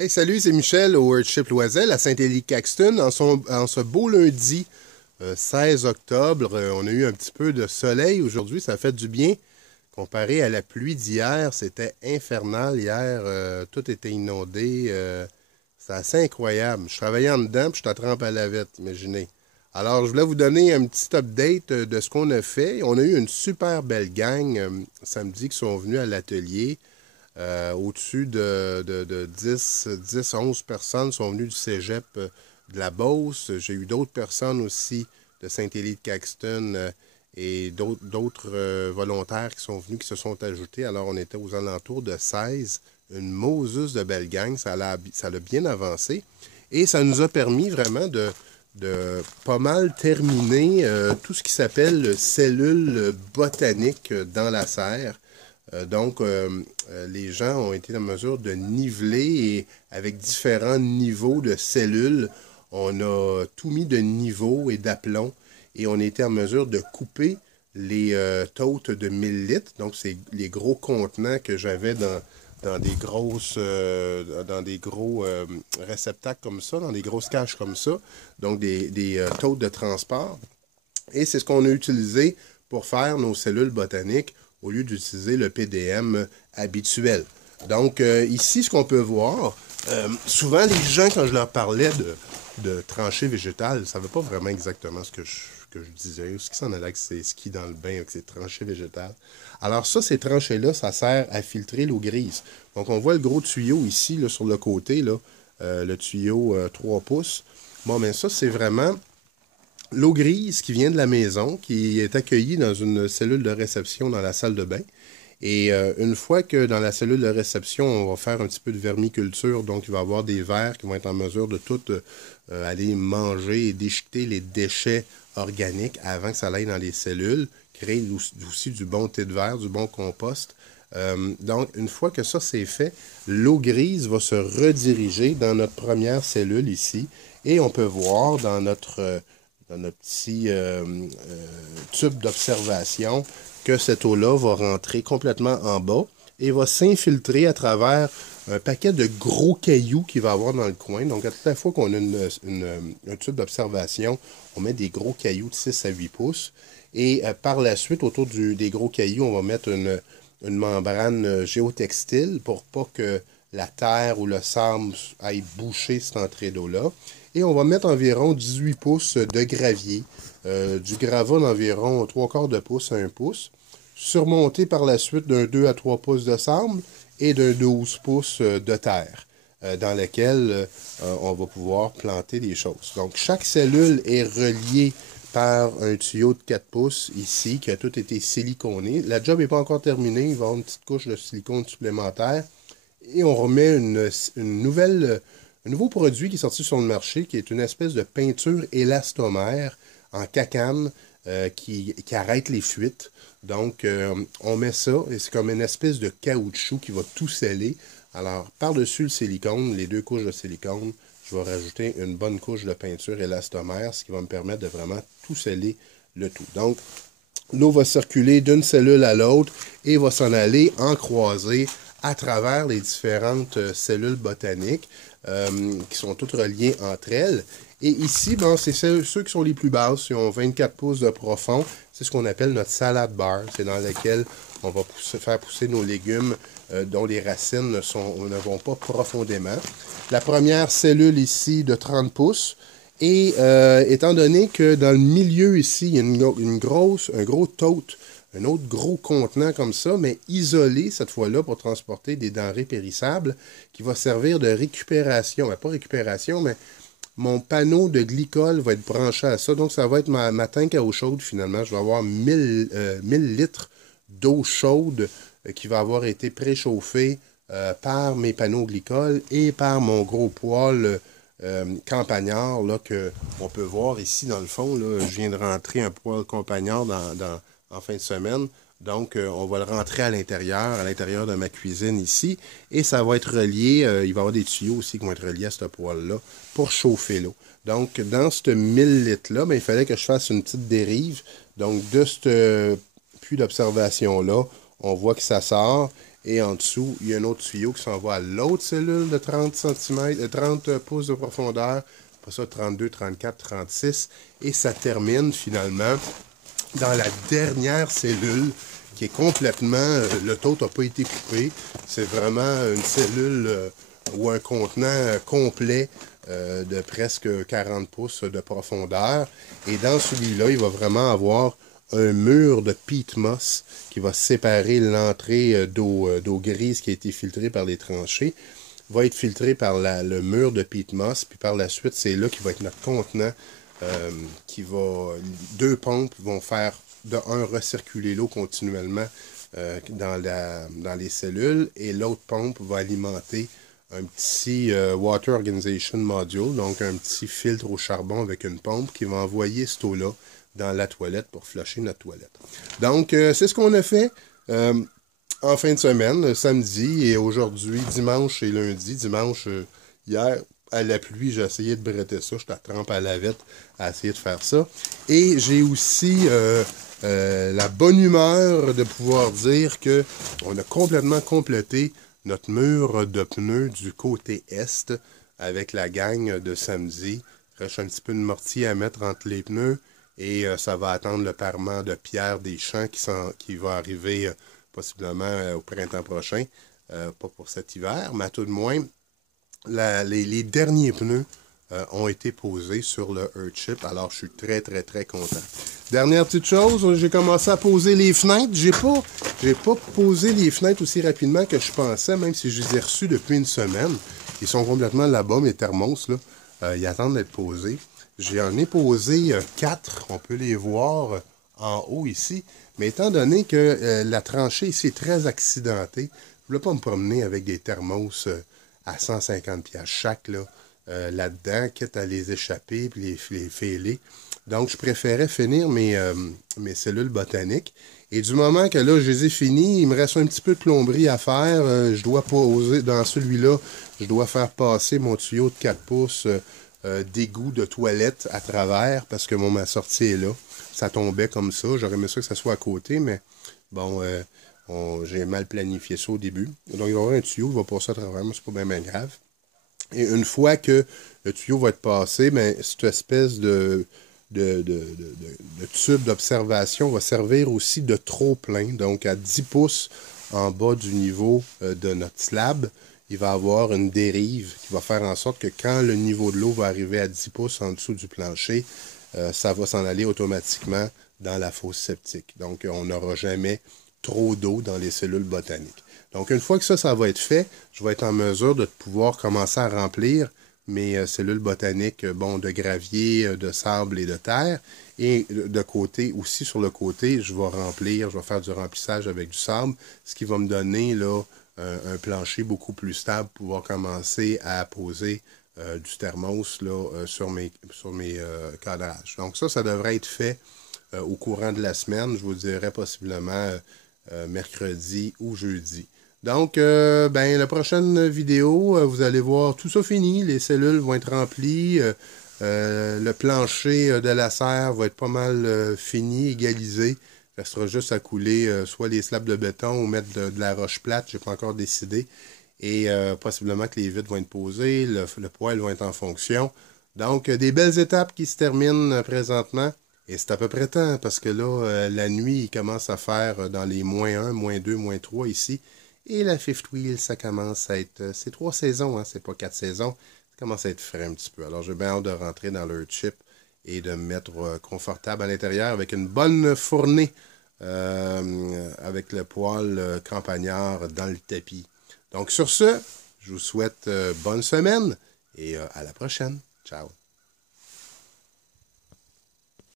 Hey, salut, c'est Michel au Worship Loisel à Saint-Élie-Caxton. En ce beau lundi 16 octobre, on a eu un petit peu de soleil aujourd'hui, ça a fait du bien. Comparé à la pluie d'hier, c'était infernal. Hier, tout était inondé. C'est assez incroyable. Je travaillais en dedans, puis je trempe à la vette, imaginez. Alors, je voulais vous donner un petit update de ce qu'on a fait. On a eu une super belle gang samedi qui sont venus à l'atelier. Au-dessus de 10, 11 personnes sont venues du cégep de la Beauce. J'ai eu d'autres personnes aussi de Saint-Élie-de-Caxton et d'autres volontaires qui sont venus, qui se sont ajoutés. Alors, on était aux alentours de 16. Une Moses de belle gang. Ça a bien avancé. Et ça nous a permis vraiment de pas mal terminer tout ce qui s'appelle cellules botaniques dans la serre. Les gens ont été en mesure de niveler et avec différents niveaux de cellules, on a tout mis de niveau et d'aplomb et on était en mesure de couper les totes de 1000 litres. Donc, c'est les gros contenants que j'avais dans des dans des gros réceptacles comme ça, dans des grosses caches comme ça. Donc, des totes de transport. Et c'est ce qu'on a utilisé pour faire nos cellules botaniques au lieu d'utiliser le PDM habituel. Donc, ici, ce qu'on peut voir, souvent, les gens, quand je leur parlais de tranchées végétales, ne savaient pas vraiment exactement ce que je disais, ce qui s'en allait avec ces skis dans le bain, avec ces tranchées végétales. Alors ça, ces tranchées-là, ça sert à filtrer l'eau grise. Donc, on voit le gros tuyau ici, là, sur le côté, là, le tuyau 3 pouces. Bon, mais ça, c'est vraiment l'eau grise qui vient de la maison, qui est accueillie dans une cellule de réception dans la salle de bain. Et une fois que dans la cellule de réception, on va faire un petit peu de vermiculture, donc il va y avoir des vers qui vont être en mesure de tout aller manger et déchiqueter les déchets organiques avant que ça aille dans les cellules, créer aussi du bon thé de verre, du bon compost. Donc, une fois que ça c'est fait, l'eau grise va se rediriger dans notre première cellule ici, et on peut voir dans notre petit tube d'observation que cette eau-là va rentrer complètement en bas et va s'infiltrer à travers un paquet de gros cailloux qu'il va y avoir dans le coin. Donc, à toute fois qu'on a un tube d'observation, on met des gros cailloux de 6 à 8 pouces. Et par la suite, autour des gros cailloux, on va mettre une membrane géotextile pour pas que la terre ou le sable aille boucher cette entrée d'eau-là. Et on va mettre environ 18 pouces de gravier, du gravat d'environ 3/4 de pouce à 1 pouce, surmonté par la suite d'un 2 à 3 pouces de sable et d'un 12 pouces de terre, dans lequel on va pouvoir planter des choses. Donc, chaque cellule est reliée par un tuyau de 4 pouces ici, qui a tout été siliconé. La job n'est pas encore terminée, il va y avoir une petite couche de silicone supplémentaire. Et on remet un nouveau produit qui est sorti sur le marché, qui est une espèce de peinture élastomère en cacane qui arrête les fuites. Donc, on met ça, et c'est comme une espèce de caoutchouc qui va tout sceller. Alors, par-dessus le silicone, les 2 couches de silicone, je vais rajouter une bonne couche de peinture élastomère, ce qui va me permettre de vraiment tout sceller le tout. Donc, l'eau va circuler d'une cellule à l'autre et va s'en aller en croisée à travers les différentes cellules botaniques qui sont toutes reliées entre elles. Et ici, bon, c'est ceux qui sont les plus basses, qui ont 24 pouces de profond. C'est ce qu'on appelle notre salad bar. C'est dans lequel on va faire pousser nos légumes dont les racines ne vont pas profondément. La première cellule ici de 30 pouces. Et étant donné que dans le milieu ici, il y a un gros tote, un autre gros contenant comme ça, mais isolé cette fois-là pour transporter des denrées périssables, qui va servir de récupération. Pas récupération, mais mon panneau de glycol va être branché à ça. Donc, ça va être ma tank à eau chaude finalement. Je vais avoir 1000 litres d'eau chaude qui va avoir été préchauffée par mes panneaux glycol et par mon gros poêle campagnard là, qu'on peut voir ici dans le fond. Là, je viens de rentrer un poêle campagnard en fin de semaine. Donc, on va le rentrer à l'intérieur de ma cuisine ici. Et ça va être relié, il va y avoir des tuyaux aussi qui vont être reliés à ce poêle-là pour chauffer l'eau. Donc, dans ce 1000 litres-là, il fallait que je fasse une petite dérive. Donc, de ce puits d'observation-là, on voit que ça sort. Et en dessous, il y a un autre tuyau qui s'envoie à l'autre cellule de 30 cm, 30 pouces de profondeur. Après ça, 32, 34, 36. Et ça termine finalement dans la dernière cellule qui est complètement... le tôte n'a pas été coupé. C'est vraiment une cellule ou un contenant complet de presque 40 pouces de profondeur. Et dans celui-là, il va vraiment avoir un mur de peat moss qui va séparer l'entrée d'eau grise qui a été filtrée par les tranchées. Va être filtré par le mur de peat moss. Puis par la suite, c'est là qui va être notre contenant. Deux pompes vont faire de un recirculer l'eau continuellement dans les cellules et l'autre pompe va alimenter un petit Water Organization Module, donc un petit filtre au charbon avec une pompe qui va envoyer cette eau-là dans la toilette pour flusher notre toilette. Donc, c'est ce qu'on a fait en fin de semaine, samedi et aujourd'hui, dimanche et lundi. Dimanche, hier, à la pluie, j'ai essayé de bretter ça. J'étais à trempe à la lavette à essayer de faire ça. Et j'ai aussi la bonne humeur de pouvoir dire qu'on a complètement complété notre mur de pneus du côté est avec la gang de samedi. Il reste un petit peu de mortier à mettre entre les pneus et ça va attendre le parement de pierre des champs qui va arriver possiblement au printemps prochain. Pas pour cet hiver, mais à tout de moins, les derniers pneus ont été posés sur le Earthship. Alors, je suis très, très, très content. Dernière petite chose, j'ai commencé à poser les fenêtres. J'ai pas posé les fenêtres aussi rapidement que je pensais, même si je les ai reçus depuis une semaine. Ils sont complètement là-bas, mes thermos, là. Ils attendent d'être posés. J'en ai posé 4. On peut les voir en haut ici. Mais étant donné que la tranchée ici est très accidentée, je ne voulais pas me promener avec des thermos à 150$ chaque, là-dedans, quitte à les échapper et les fêler. Donc, je préférais finir mes cellules botaniques. Et du moment que là, je les ai finis, il me reste un petit peu de plomberie à faire. Je dois poser, dans celui-là, je dois faire passer mon tuyau de 4 pouces d'égout de toilette à travers parce que ma sortie est là. Ça tombait comme ça. J'aurais aimé ça que ça soit à côté, mais bon, j'ai mal planifié ça au début. Donc, il va y avoir un tuyau qui va passer à travers, mais c'est pas bien grave. Et une fois que le tuyau va être passé, ben, cette espèce de tube d'observation va servir aussi de trop-plein. Donc, à 10 pouces en bas du niveau de notre slab, il va y avoir une dérive qui va faire en sorte que quand le niveau de l'eau va arriver à 10 pouces en dessous du plancher, ça va s'en aller automatiquement dans la fosse septique. Donc, on n'aura jamais trop d'eau dans les cellules botaniques. Donc, une fois que ça va être fait, je vais être en mesure de pouvoir commencer à remplir mes cellules botaniques de gravier, de sable et de terre. Et de côté, aussi sur le côté, je vais faire du remplissage avec du sable, ce qui va me donner là, un plancher beaucoup plus stable pour pouvoir commencer à poser du thermos là, sur mes cadrages. Donc ça devrait être fait au courant de la semaine. Je vous dirais possiblement mercredi ou jeudi. Donc, la prochaine vidéo, vous allez voir tout ça fini. Les cellules vont être remplies. Le plancher de la serre va être pas mal fini, égalisé. Il restera juste à couler soit les slabs de béton ou mettre de la roche plate. Je n'ai pas encore décidé. Et possiblement que les vitres vont être posées. Le poêle va être en fonction. Donc, des belles étapes qui se terminent présentement. Et c'est à peu près temps parce que là, la nuit, il commence à faire dans les -1, -2, -3 ici. Et la fifth wheel, ça commence à être... C'est 3 saisons, hein, c'est pas 4 saisons. Ça commence à être frais un petit peu. Alors, j'ai bien hâte de rentrer dans le chip et de me mettre confortable à l'intérieur avec une bonne fournée avec le poêle campagnard dans le tapis. Donc, sur ce, je vous souhaite bonne semaine et à la prochaine. Ciao!